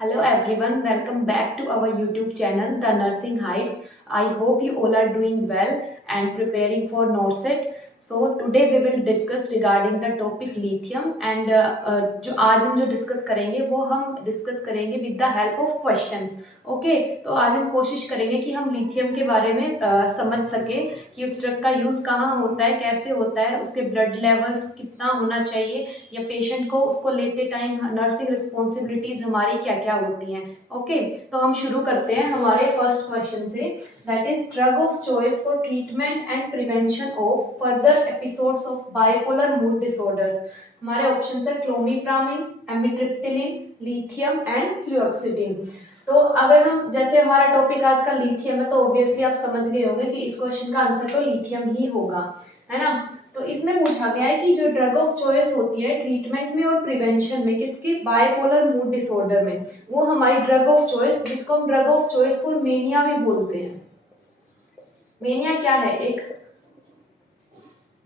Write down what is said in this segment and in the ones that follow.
Hello everyone, welcome back to our YouTube channel, The Nursing Heights. I hope you all are doing well and preparing for NORCET. So today we will discuss regarding the topic lithium and जो आज हम जो discuss करेंगे वो हम discuss करेंगे with the help of questions. Okay, तो आज हम कोशिश करेंगे कि हम लिथियम के बारे में समझ सके कि उस ड्रग का यूज़ कहाँ होता है, कैसे होता है, उसके ब्लड लेवल्स कितना होना चाहिए या पेशेंट को उसको लेते टाइम नर्सिंग रिस्पॉन्सिबिलिटीज हमारी क्या क्या होती हैं। ओके, तो हम शुरू करते हैं हमारे फर्स्ट क्वेश्चन से, that is drug of choice for treatment and prevention of further episodes of bipolar mood disorders. हमारे ऑप्शन है क्लोमिप्रामिन, एमिट्रिप्टिलिन, लिथियम एंड फ्लुओक्सिटिन। तो अगर हम जैसे हमारा टॉपिक आज का लिथियम है तो ऑब्वियसली आप समझ गए होंगे कि इस क्वेश्चन का आंसर तो लिथियम ही होगा, है ना। तो इसमें पूछा गया है कि जो ड्रग ऑफ चॉइस होती है ट्रीटमेंट में और प्रिवेंशन में किसके बाइपोलर मूड डिसऑर्डर में, वो हमारी ड्रग ऑफ चॉइस, जिसको हम drug of choice for mania भी बोलते हैं। मेनिया क्या है? एक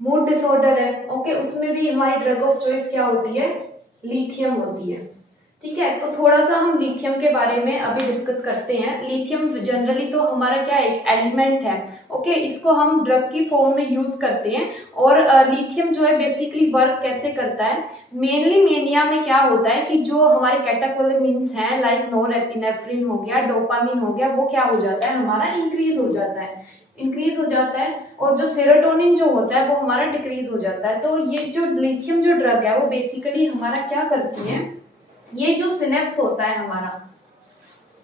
मूड डिसऑर्डर है। ओके, उसमें भी हमारी ड्रग ऑफ चॉइस क्या होती है? लिथियम होती है। ठीक है, तो थोड़ा सा हम लिथियम के बारे में अभी डिस्कस करते हैं। लिथियम जनरली तो हमारा क्या एक एलिमेंट है। ओके, इसको हम ड्रग की फॉर्म में यूज करते हैं। और लिथियम जो है बेसिकली वर्क कैसे करता है, मेनली मेनिया में क्या होता है कि जो हमारे कैटेकोलेमिन्स हैं लाइक नॉरएपिनेफ्रिन हो गया, डोपामिन हो गया, वो क्या हो जाता है हमारा इंक्रीज हो जाता है, इंक्रीज हो जाता है। और जो सेरोटोनिन जो होता है वो हमारा डिक्रीज हो जाता है। तो ये जो लिथियम जो ड्रग है वो बेसिकली हमारा क्या करती है, ये जो सिनेप्स होता है हमारा,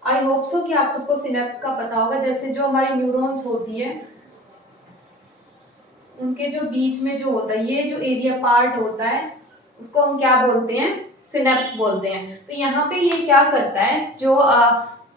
आई होप सो कि आप सबको सिनेप्स का पता होगा, जैसे जो हमारी न्यूरॉन्स होती है उनके जो बीच में जो होता है ये जो एरिया पार्ट होता है उसको हम क्या बोलते हैं? सिनेप्स बोलते हैं। तो यहाँ पे ये क्या करता है, जो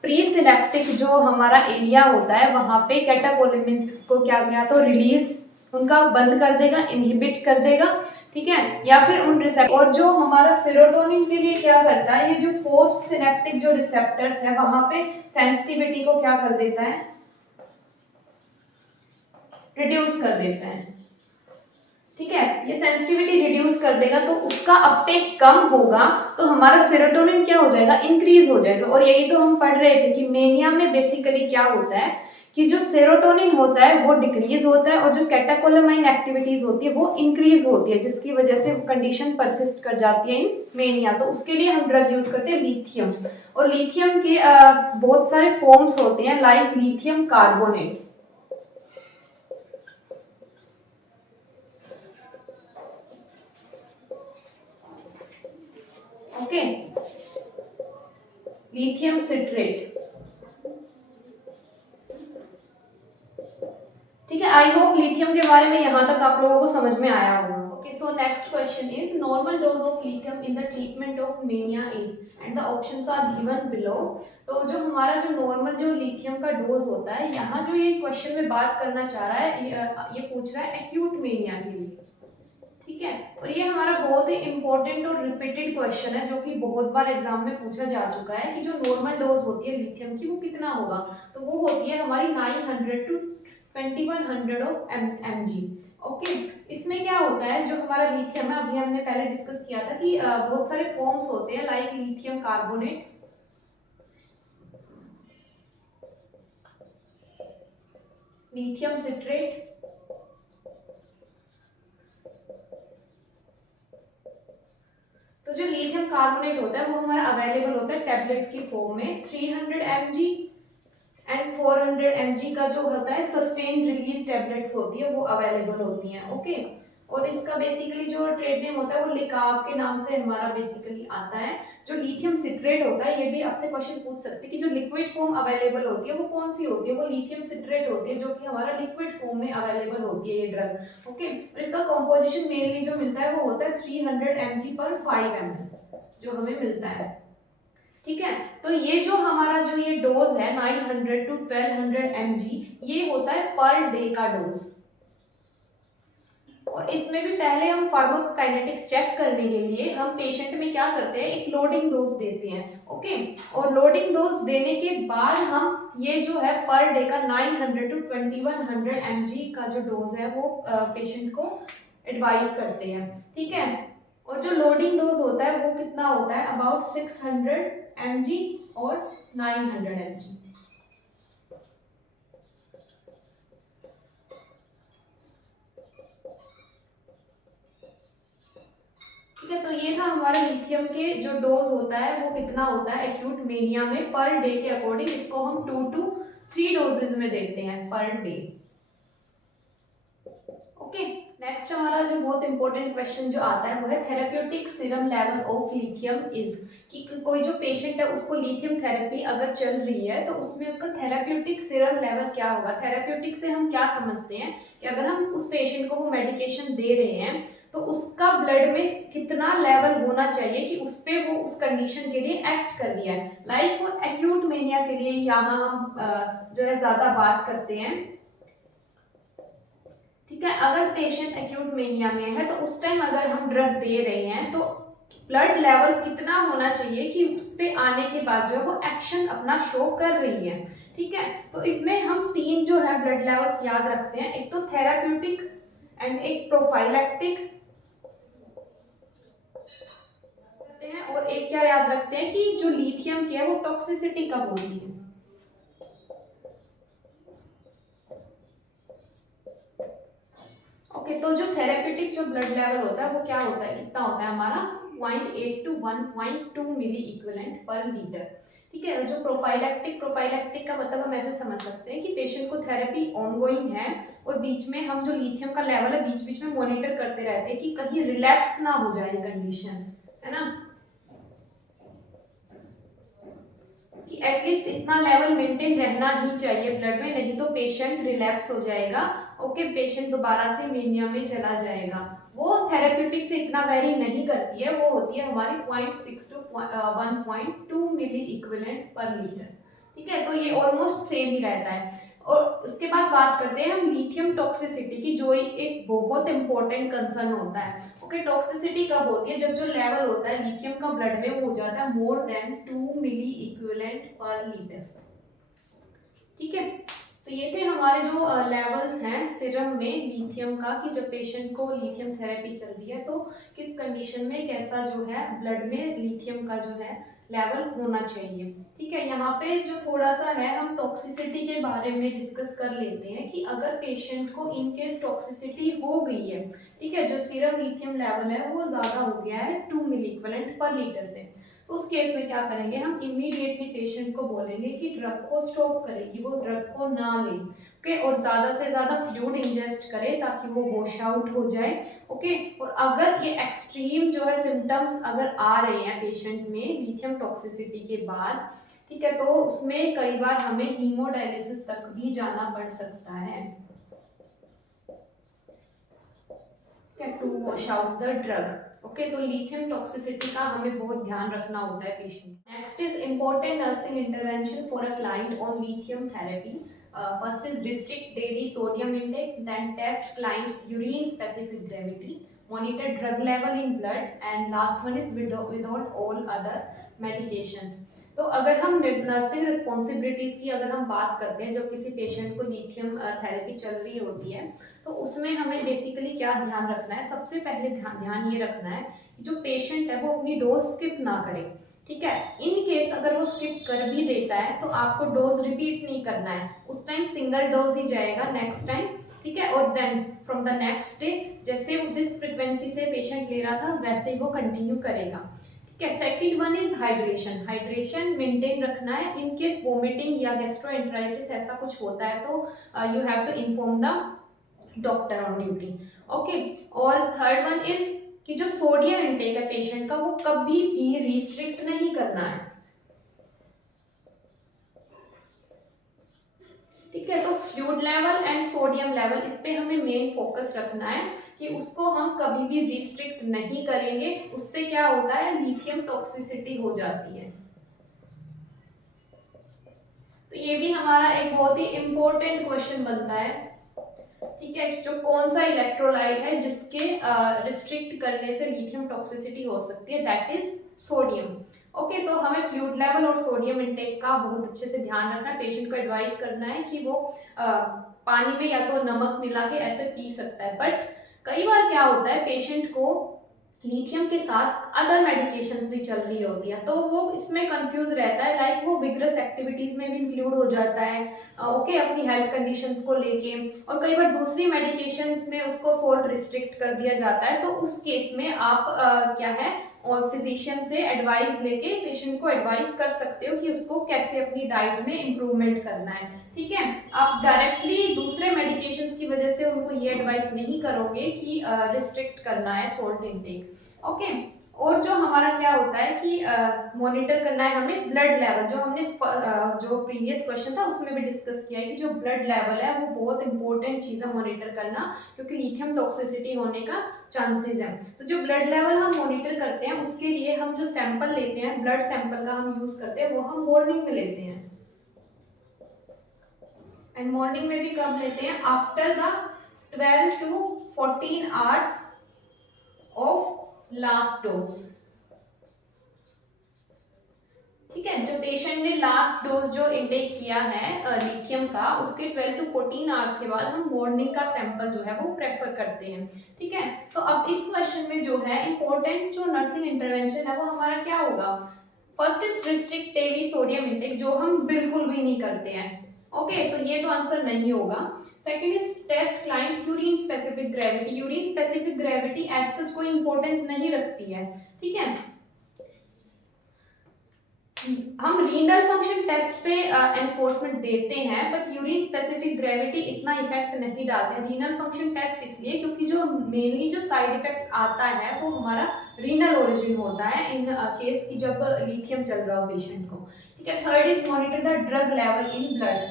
प्री सिनेप्टिक जो हमारा एरिया होता है वहां पे कैटेकोलेमिन्स को क्या किया तो रिलीज उनका बंद कर देगा, इनहिबिट कर देगा। ठीक है, या फिर उन रिसेप्टर, और जो हमारा सेरोटोनिन के लिए क्या करता है, ये जो पोस्ट सिनेप्टिक जो रिसेप्टर्स है वहां पे सेंसिटिविटी को क्या कर देता है? रिड्यूस कर देता है। ठीक है, ये सेंसिटिविटी रिड्यूस कर देगा तो उसका अपटेक कम होगा, तो हमारा सेरोटोनिन क्या हो जाएगा? इंक्रीज हो जाएगा। और यही तो हम पढ़ रहे थे कि मेनिया में बेसिकली क्या होता है कि जो सेरोटोनिन होता है वो डिक्रीज होता है और जो कैटेकोलेमाइन एक्टिविटीज होती है वो इंक्रीज होती है, जिसकी वजह से कंडीशन परसिस्ट कर जाती है इन मेनिया। तो उसके लिए हम ड्रग यूज करते हैं लिथियम। और लिथियम के बहुत सारे फॉर्म्स होते हैं like lithium carbonate. Okay, lithium citrate. ठीक है, आई होप लिथियम के बारे में यहाँ तक आप लोगों को समझ में आया होगा। Okay, so next question is normal dose of lithium in the treatment of mania is, and the options are given below. तो जो हमारा जो नॉर्मल जो लिथियम का डोज होता है, यहाँ जो ये क्वेश्चन में बात करना चाह रहा है, ये पूछ रहा है एक्यूट मेनिया के लिए। ठीक है, और ये हमारा बहुत ही इंपॉर्टेंट और रिपीटेड क्वेश्चन है जो कि बहुत बार एग्जाम में पूछा जा चुका है कि जो नॉर्मल डोज होती है लिथियम की वो कितना होगा। तो वो होती है हमारी 900 टू 2100 ऑफ mg। ओके, इसमें क्या होता है, जो हमारा लिथियम है अभी हमने पहले डिस्कस किया था कि बहुत सारे फॉर्म्स होते हैं like lithium carbonate, lithium citrate, तो जो लिथियम कार्बोनेट होता है वो हमारा अवेलेबल होता है टैबलेट की फॉर्म में 300 mg एंड 400 mg का जो होता है सस्टेन रिलीज टैबलेट्स होती है वो अवेलेबल होती हैं। ओके, और इसका बेसिकली जो ट्रेड नेम होता है वो लिकाब के नाम से हमारा बेसिकली आता है। जो लिथियम सिट्रेट होता है, ये भी आपसे क्वेश्चन पूछ सकते हैं कि जो लिक्विड फॉर्म अवेलेबल होती है वो कौन सी होती है, वो लिथियम सिट्रेट होती है जो कि हमारा लिक्विड फॉर्म में अवेलेबल होती है ये ड्रग। ओके, और इसका कॉम्पोजिशन मेनली जो मिलता है वो होता है 300 mg पर 5 ml जो हमें मिलता है। ठीक है, तो ये जो हमारा जो ये डोज है 900 टू 1200 mg, ये होता है पर डे का डोज। और इसमें भी पहले हम फार्माकोकाइनेटिक्स चेक करने के लिए हम पेशेंट में क्या करते हैं, एक लोडिंग डोज देते हैं। ओके, और लोडिंग डोज देने के बाद हम ये जो है पर डे का 900 टू 2100 mg का जो डोज है वो पेशेंट को एडवाइस करते हैं। ठीक है, और जो लोडिंग डोज होता है वो कितना होता है, अबाउट 600 mg और 900 mg। ठीक है, तो ये था हमारा लिथियम के जो डोज होता है वो कितना होता है एक्यूट मेनिया में पर डे के अकॉर्डिंग। इसको हम 2 to 3 डोजेज में देते हैं पर डे। ओके, नेक्स्ट हमारा जो बहुत इंपॉर्टेंट क्वेश्चन जो आता है वो है therapeutic serum level of lithium is, कि कोई जो पेशेंट है उसको लिथियम थेरेपी अगर चल रही है तो उसमें उसका थेरेप्यूटिक सीरम लेवल क्या होगा। थेरेप्यूटिक से हम क्या समझते हैं कि अगर हम उस पेशेंट को वो मेडिकेशन दे रहे हैं तो उसका ब्लड में कितना लेवल होना चाहिए कि उस पे वो उस कंडीशन के लिए एक्ट कर रही है। लाइक वो एक्यूट मेनिया के लिए यहाँ हम जो है ज्यादा बात करते हैं। ठीक है, अगर पेशेंट एक्यूट मेनिया में है तो उस टाइम अगर हम ड्रग दे रहे हैं तो ब्लड लेवल कितना होना चाहिए कि उस पे आने के बाद जो है वो एक्शन अपना शो कर रही है। ठीक है, तो इसमें हम 3 जो है ब्लड लेवल्स याद रखते हैं, एक तो थेराप्यूटिक एंड एक प्रोफाइलैक्टिक हैं, और एक क्या याद रखते हैं कि जो लिथियम की है वो टॉक्सिसिटी कब होती है। ओके, तो जो थेरेप्यूटिक जो ब्लड लेवल होता है वो क्या होता है, कितना होता है हमारा 0.8 to 1.2 milli equivalent per litre. ठीक है, जो प्रोफाइलैक्टिक का मतलब हम ऐसे समझ सकते हैं कि पेशेंट को थेरेपी ऑनगोइंग है और बीच में हम जो लिथियम का लेवल है बीच बीच में मॉनिटर करते रहते हैं कि कहीं रिलैप्स ना हो जाए कंडीशन, है ना, कि एटलीस्ट इतना लेवल मेंटेन रहना ही चाहिए ब्लड में, नहीं तो पेशेंट रिलैप्स हो जाएगा। ओके, पेशेंट दोबारा से मेनिया में चला जाएगा। वो थेरेप्यूटिक से इतना वेरी नहीं करती है, वो होती है हमारी 0.6 to 1.2 milli equivalent per litre. ठीक है, तो ये ऑलमोस्ट सेम ही रहता है। और उसके बाद बात करते हैं हम लिथियम टॉक्सिसिटी की, जो एक बहुत इंपॉर्टेंट कंसर्न होता है। ओके, टॉक्सिसिटी कब होती है, जब जो लेवल होता है लिथियम का ब्लड में वो हो जाता है मोर देन 2 मिली इक्विवेलेंट पर लीटर। ठीक है, तो ये थे हमारे जो लेवल्स हैं सीरम में लिथियम का, कि जब पेशेंट को लिथियम थेरेपी चल रही है तो किस कंडीशन में कैसा जो है ब्लड में लिथियम का जो है लेवल होना चाहिए। ठीक है, यहाँ पे जो थोड़ा सा है हम टॉक्सिसिटी के बारे में डिस्कस कर लेते हैं कि अगर पेशेंट को इन केस टॉक्सिसिटी हो गई है, ठीक है, जो सीरम लिथियम लेवल है वो ज़्यादा हो गया है 2 मिली इक्विवेलेंट पर लीटर से, उस केस में क्या करेंगे हम इमीडिएटली पेशेंट को बोलेंगे कि ड्रग को स्टॉप करे, कि वो ड्रग को ना ले। ओके, और ज़्यादा से ज़्यादा फ्लूइड इंजेस्ट करे ताकि वो वॉश आउट हो जाए। ओके, और अगर ये एक्सट्रीम जो है सिम्टम्स अगर आ रहे हैं पेशेंट में लिथियम टॉक्सिसिटी के बाद, ठीक है, तो उसमें कई बार हमें हीमोडायलिसिस तक भी जाना पड़ सकता है to wash out the drug. Okay, तो लिथियम टॉक्सिसिटी का हमें बहुत ध्यान रखना होता है patient. Next is important nursing intervention for a client on lithium therapy. First is restrict daily sodium intake, then test clients urine specific gravity, monitor drug level in blood, and last one is without all other medications। तो अगर हम nursing responsibilities की अगर हम बात करते हैं जब किसी पेशेंट को लिथियम थेरेपी चल रही होती है तो उसमें हमें बेसिकली क्या ध्यान रखना है, सबसे पहले ध्यान ये रखना है कि जो पेशेंट है वो अपनी डोज स्किप ना करे। ठीक है, इन केस अगर वो स्किप कर भी देता है तो आपको डोज रिपीट नहीं करना है, उस टाइम सिंगल डोज ही जाएगा नेक्स्ट टाइम। ठीक है, और then from the next day जैसे जिस फ्रिक्वेंसी से पेशेंट ले रहा था वैसे ही वो कंटिन्यू करेगा। ठीक है, second one is hydration. Hydration maintain रखना है, इन केस वोमिटिंग या गैस्ट्रोएंटेराइटिस ऐसा कुछ होता है तो you have to inform the doctor on duty. Okay, और थर्ड वन इज कि जो सोडियम इनटेक है पेशेंट का वो कभी भी रिस्ट्रिक्ट नहीं करना है। ठीक है, तो fluid level and sodium level इस पे हमें मेन फोकस रखना है कि उसको हम कभी भी रिस्ट्रिक्ट नहीं करेंगे, उससे क्या होता है लिथियम टॉक्सिसिटी हो जाती है। तो ये भी हमारा एक बहुत ही इंपॉर्टेंट क्वेश्चन बनता है। ठीक है, जो कौन सा इलेक्ट्रोलाइट है जिसके रिस्ट्रिक्ट करने से लिथियम टॉक्सिसिटी हो सकती है, दैट इज सोडियम। ओके, तो हमें फ्लूइड लेवल और सोडियम इंटेक का बहुत अच्छे से ध्यान रखना है, पेशेंट को एडवाइस करना है कि वो पानी में या तो नमक मिला के ऐसे पी सकता है। बट कई बार क्या होता है पेशेंट को लिथियम के साथ अदर मेडिकेशंस भी चल रही होती हैं, तो वो इसमें कंफ्यूज रहता है, लाइक वो विग्रस एक्टिविटीज में भी इंक्लूड हो जाता है, ओके, अपनी हेल्थ कंडीशंस को लेके। और कई बार दूसरी मेडिकेशंस में उसको सोल्ट रिस्ट्रिक्ट कर दिया जाता है, तो उस केस में आप क्या है, और फिजिशियन से एडवाइस लेके पेशेंट को एडवाइस कर सकते हो कि उसको कैसे अपनी डाइट में इम्प्रूवमेंट करना है। ठीक है, आप डायरेक्टली दूसरे मेडिकेशंस की वजह से उनको ये एडवाइस नहीं करोगे कि रिस्ट्रिक्ट करना है सोल्ट इनटेक। ओके, और जो हमारा क्या होता है कि मॉनिटर करना है हमें ब्लड लेवल, जो हमने जो प्रीवियस क्वेश्चन था उसमें भी डिस्कस किया है कि जो ब्लड लेवल है वो बहुत इंपॉर्टेंट चीज़ है मॉनिटर करना, क्योंकि लिथियम टॉक्सिसिटी होने का चांसेस है। तो जो ब्लड लेवल हम मॉनिटर करते हैं उसके लिए हम जो सैंपल लेते हैं, ब्लड सैंपल का हम यूज करते हैं, वो हम मॉर्निंग में लेते हैं। एंड मॉर्निंग में भी कब लेते हैं, after the 12 to 14 hours of last dose. ठीक है, जो पेशेंट ने लास्ट डोज जो इनटेक किया है लिथियम का, उसके 12 to 14 आवर्स के बाद हम मॉर्निंग का सैंपल जो है वो प्रेफर करते हैं। ठीक है, तो अब इस क्वेश्चन में जो है इंपॉर्टेंट जो नर्सिंग इंटरवेंशन है वो हमारा क्या होगा, first is restrict daily sodium intake, जो हम बिल्कुल भी नहीं करते हैं। ओके, तो ये तो आंसर नहीं होगा। Second is test clients urine specific gravity, urine specific gravity as such कोई इंपॉर्टेंस नहीं रखती है। ठीक है, हम रीनल फंक्शन टेस्ट पे एनफोर्समेंट देते हैं, बट यूरिन स्पेसिफिक ग्रेविटी इतना इफेक्ट नहीं डालते। रीनल फंक्शन टेस्ट इसलिए क्योंकि जो मेनली जो साइड इफेक्ट्स आता है वो हमारा रीनल ओरिजिन होता है इन केस की जब लिथियम चल रहा हो पेशेंट को। ठीक है, third is monitor the drug level in blood,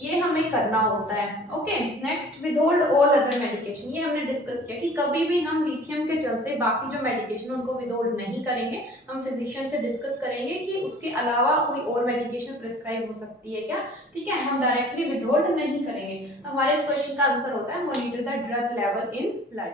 ये हमें करना होता है। Okay, next withhold all other medication, ये हमने डिस्कस किया कि कभी भी हम लिथियम के चलते बाकी जो मेडिकेशन उनको विदहोल्ड नहीं करेंगे, हम फिजिशियन से डिस्कस करेंगे कि उसके अलावा कोई और मेडिकेशन प्रिस्क्राइब हो सकती है क्या। ठीक है, हम डायरेक्टली विदहोल्ड नहीं करेंगे। हमारे इस क्वेश्चन का आंसर होता है monitor the drug level in blood.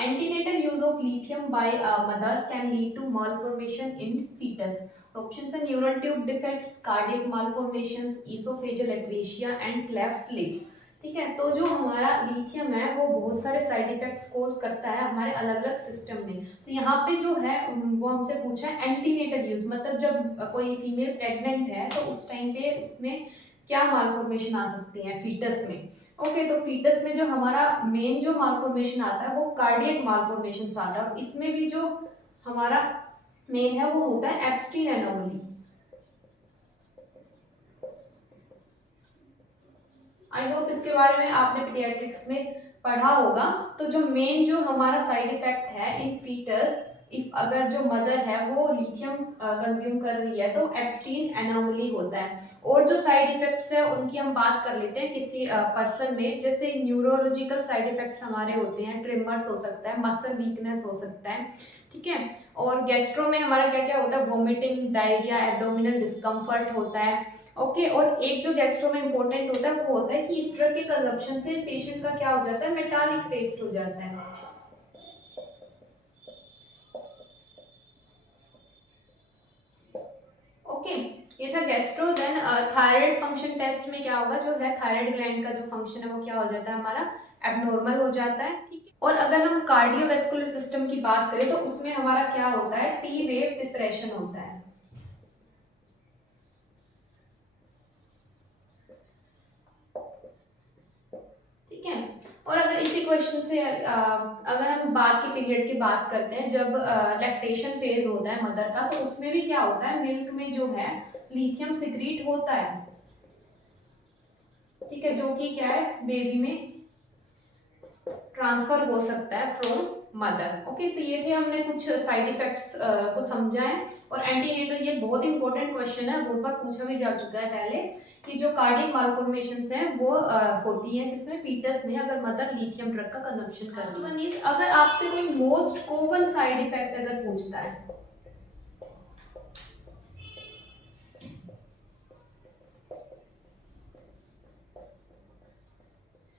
Antenatal use of lithium by mother can lead to malformation in fetus. Options are neural tube defects, cardiac malformations, esophageal atresia and cleft lip. ठीक है, तो जो हमारा lithium है वो बहुत सारे side effects कोज करता है हमारे अलग अलग सिस्टम में। तो यहाँ पे जो है वो हमसे पूछा है एंटीनेटल यूज, मतलब जब कोई फीमेल प्रेग्नेंट है तो उस टाइम पे उसमें क्या मालफॉर्मेशन आ सकती है फीटस में। ओके, तो फीटस में जो हमारा मेन जो मालफॉर्मेशन आता है वो कार्डियक मालफॉर्मेशन आता है, और इसमें भी जो हमारा मेन है वो होता है एप्स्टीन एनोमली। आई होप इसके बारे में आपने पीडियाट्रिक्स में पढ़ा होगा। तो जो मेन जो हमारा साइड इफेक्ट है इन फीटस, इफ अगर जो मदर है वो लिथियम कंज्यूम कर रही है तो एप्स्टीन एनोमली होता है। और जो साइड इफेक्ट्स है उनकी हम बात कर लेते हैं किसी पर्सन में, जैसे न्यूरोलॉजिकल साइड इफेक्ट्स हमारे होते हैं, ट्रिमर्स हो सकता है, मसल वीकनेस हो सकता है। ठीक है, और गैस्ट्रो में हमारा क्या क्या होता है, वोमिटिंग, डायरिया, एब्डोमिनल डिस्कम्फर्ट होता है। ओके, और एक जो गैस्ट्रो में इंपॉर्टेंट होता है वो होता है कि इस ड्रग के कंजप्शन से पेशेंट का क्या हो जाता है, मेटालिक टेस्ट हो जाता है। ओके, ये था gastro. Then thyroid function test में क्या होगा, जो है थायराइड ग्लैंड का जो फंक्शन है वो क्या हो जाता है, हमारा एबनॉर्मल हो जाता है। ठीक है, और अगर हम कार्डियोवैस्कुलर सिस्टम की बात करें तो उसमें हमारा क्या होता है, टी वेव डिप्रेशन होता है। ठीक है, और अगर इसी क्वेश्चन से अगर हम बाद के पीरियड की बात करते हैं, जब लैक्टेशन फेज होता है मदर का, तो उसमें भी क्या होता है, मिल्क में जो है लिथियम सिक्रीट होता है। ठीक है, जो कि क्या है, बेबी में ट्रांसफर हो सकता है फ्रॉम मदर। ओके, तो ये थे हमने कुछ साइड इफेक्ट्स को समझा है। और एंटीनेटल ये बहुत इंपॉर्टेंट क्वेश्चन है, बहुत बार पूछा भी जा चुका है पहले, कि जो कार्डियक मालफॉर्मेशंस हैं वो होती हैं किसमें, फीटस में, अगर मदर लिथियम ड्रग का कंजम्पशन कर रही है। अगर आपसे कोई मोस्ट कॉमन साइड इफेक्ट अगर पूछता है,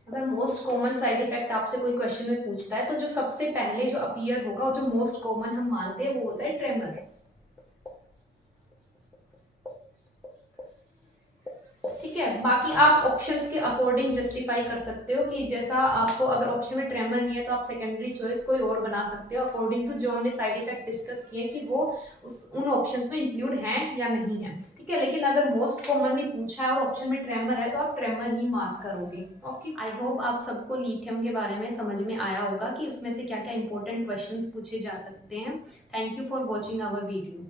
अगर मोस्ट कॉमन साइड इफेक्ट आपसे कोई क्वेश्चन में पूछता है, तो जो सबसे पहले जो अपीयर होगा और जो मोस्ट कॉमन हम मानते हैं वो होता है ट्रेमर। ठीक ठीक है। बाकी आप ऑप्शंस के अकॉर्डिंग जस्टिफाई कर सकते हो कि जैसा आपको, अगर ऑप्शन में ट्रेमर नहीं है तो आप सेकेंडरी चॉइस कोई और बना सकते हो अकॉर्डिंग टू जो हमने साइड इफेक्ट डिस्कस किए कि वो उन ऑप्शंस में इंक्लूड हैं या नहीं है, ठीक है। लेकिन अगर मोस्ट कॉमनली पूछा है और ऑप्शन में ट्रेमर है तो आप ट्रेमर ही मार्क करोगे। ओके, आई होप आप सबको लिथियम के बारे में समझ में आया होगा कि उसमें से क्या क्या इंपॉर्टेंट क्वेश्चंस पूछे जा सकते हैं। Thank you for watching our video.